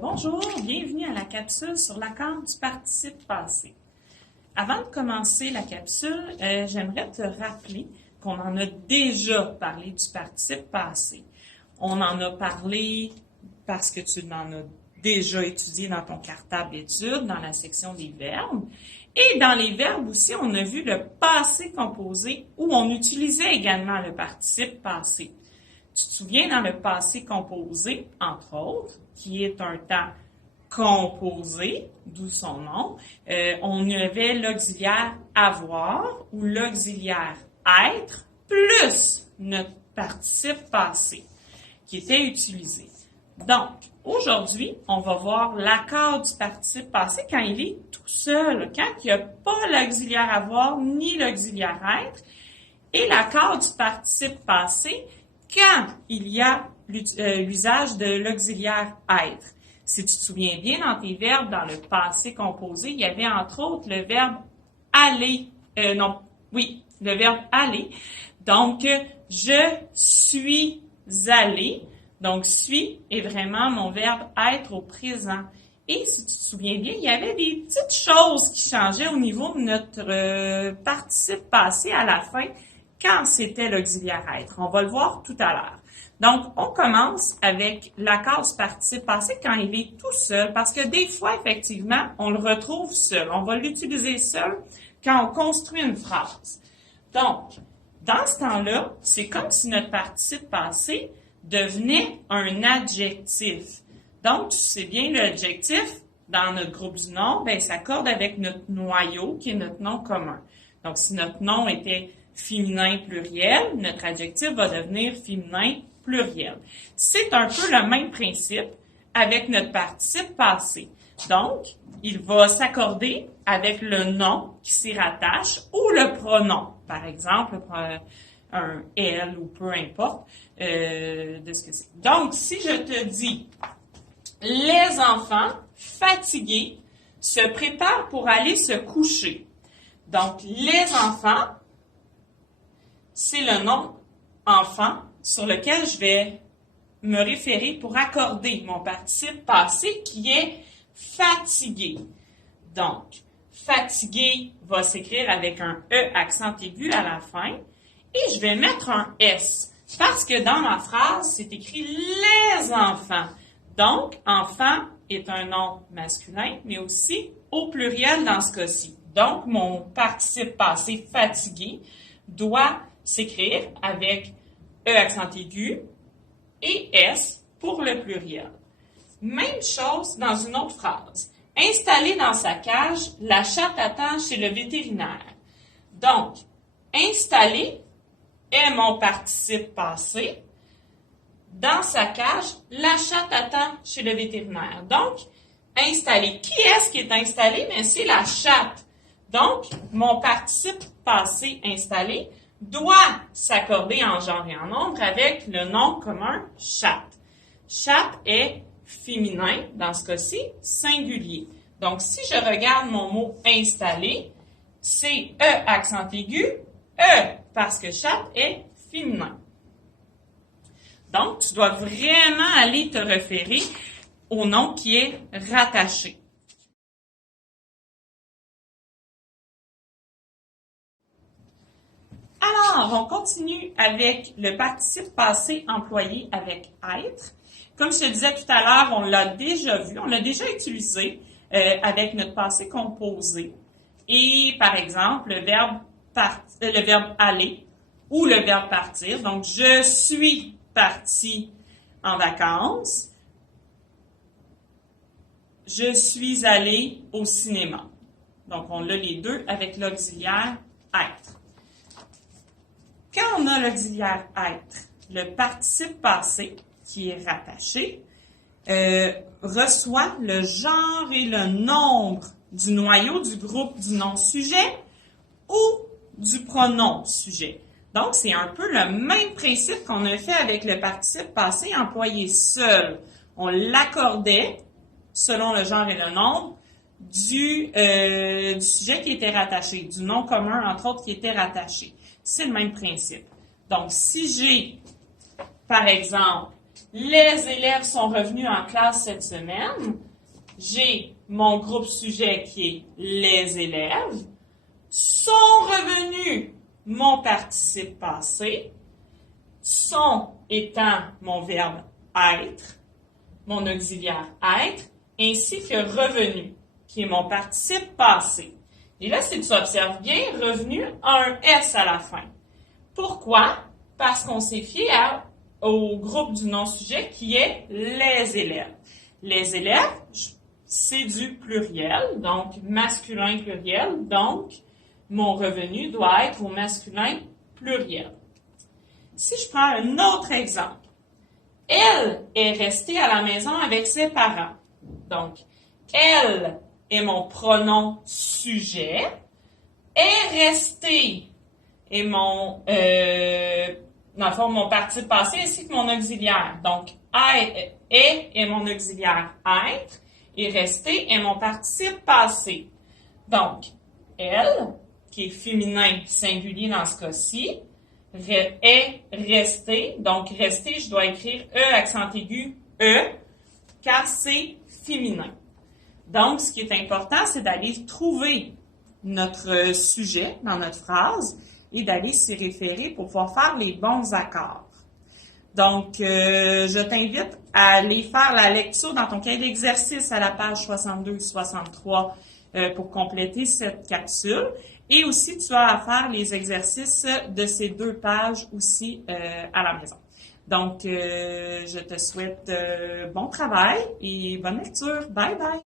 Bonjour, bienvenue à la capsule sur l'accord du participe passé. Avant de commencer la capsule, j'aimerais te rappeler qu'on en a déjà parlé du participe passé. On en a parlé parce que tu en as déjà étudié dans ton cartable d'études, dans la section des verbes. Et dans les verbes aussi, on a vu le passé composé où on utilisait également le participe passé. Tu te souviens dans le passé composé, entre autres, qui est un temps composé, d'où son nom, on avait l'auxiliaire avoir ou l'auxiliaire être plus notre participe passé qui était utilisé. Donc, aujourd'hui, on va voir l'accord du participe passé quand il est tout seul, quand il n'y a pas l'auxiliaire avoir ni l'auxiliaire être, et l'accord du participe passé quand il y a l'usage de l'auxiliaire être. Si tu te souviens bien, dans tes verbes, dans le passé composé, il y avait entre autres le verbe aller. Le verbe aller. Donc, je suis allé. Donc, suis est vraiment mon verbe être au présent. Et si tu te souviens bien, il y avait des petites choses qui changeaient au niveau de notre participe passé à la fin quand c'était l'auxiliaire être. On va le voir tout à l'heure. Donc, on commence avec l'accord du participe passé quand il est tout seul, parce que des fois, effectivement, on le retrouve seul. On va l'utiliser seul quand on construit une phrase. Donc, dans ce temps-là, c'est comme si notre participe passé devenait un adjectif. Donc, tu sais bien, l'adjectif, dans notre groupe du nom, s'accorde avec notre noyau, qui est notre nom commun. Donc, si notre nom était féminin pluriel, notre adjectif va devenir féminin pluriel. C'est un peu le même principe avec notre participe passé. Donc, il va s'accorder avec le nom qui s'y rattache ou le pronom. Par exemple, un elle ou peu importe de ce que c'est. Donc, si je te dis les enfants fatigués se préparent pour aller se coucher. Donc, les enfants, c'est le nom enfant sur lequel je vais me référer pour accorder mon participe passé qui est fatigué. Donc, fatigué va s'écrire avec un E accent aigu à la fin et je vais mettre un S parce que dans ma phrase, c'est écrit les enfants. Donc, enfant est un nom masculin, mais aussi au pluriel dans ce cas-ci. Donc, mon participe passé fatigué doit s'écrire avec E accent aigu et S pour le pluriel. Même chose dans une autre phrase. Installé dans sa cage, la chatte attend chez le vétérinaire. Donc, installé est mon participe passé. Dans sa cage, la chatte attend chez le vétérinaire. Donc, installé. Qui est-ce qui est installé? C'est la chatte. Donc, mon participe passé installé doit s'accorder en genre et en nombre avec le nom commun chatte. Chatte est féminin, dans ce cas-ci, singulier. Donc, si je regarde mon mot installé, c'est E accent aigu, E, parce que chatte est féminin. Donc, tu dois vraiment aller te référer au nom qui est rattaché. Alors, on continue avec le participe passé employé avec être. Comme je te disais tout à l'heure, on l'a déjà vu, on l'a déjà utilisé avec notre passé composé. Et par exemple, le verbe aller ou le verbe partir. Donc, je suis parti en vacances. Je suis allé au cinéma. Donc, on a les deux avec l'auxiliaire être. Quand on a l'auxiliaire être, le participe passé, qui est rattaché, reçoit le genre et le nombre du noyau du groupe du nom sujet ou du pronom sujet. Donc, c'est un peu le même principe qu'on a fait avec le participe passé employé seul. On l'accordait, selon le genre et le nombre, du sujet qui était rattaché, du nom commun, entre autres, qui était rattaché. C'est le même principe. Donc, si j'ai, par exemple, Les élèves sont revenus en classe cette semaine. J'ai mon groupe sujet qui est les élèves. Sont revenus mon participe passé. Sont étant mon verbe être, mon auxiliaire être, ainsi que revenu, qui est mon participe passé. Et là, si tu observes bien, revenu a un S à la fin. Pourquoi? Parce qu'on s'est fié au groupe du non-sujet qui est les élèves. Les élèves, c'est du pluriel, donc masculin pluriel, donc mon revenu doit être au masculin pluriel. Si je prends un autre exemple, elle est restée à la maison avec ses parents. Donc, elle est mon pronom sujet, est restée est mon, dans le fond, mon participe passé ainsi que mon auxiliaire. Donc, est mon auxiliaire être et rester est mon participe passé. Donc, elle, qui est féminin singulier dans ce cas-ci, est resté. Donc, rester, je dois écrire E accent aigu E, car c'est féminin. Donc, ce qui est important, c'est d'aller trouver notre sujet dans notre phrase et d'aller s'y référer pour pouvoir faire les bons accords. Donc, je t'invite à aller faire la lecture dans ton cahier d'exercice à la page 62-63 pour compléter cette capsule. Et aussi, tu as à faire les exercices de ces 2 pages aussi à la maison. Donc, je te souhaite bon travail et bonne lecture. Bye bye!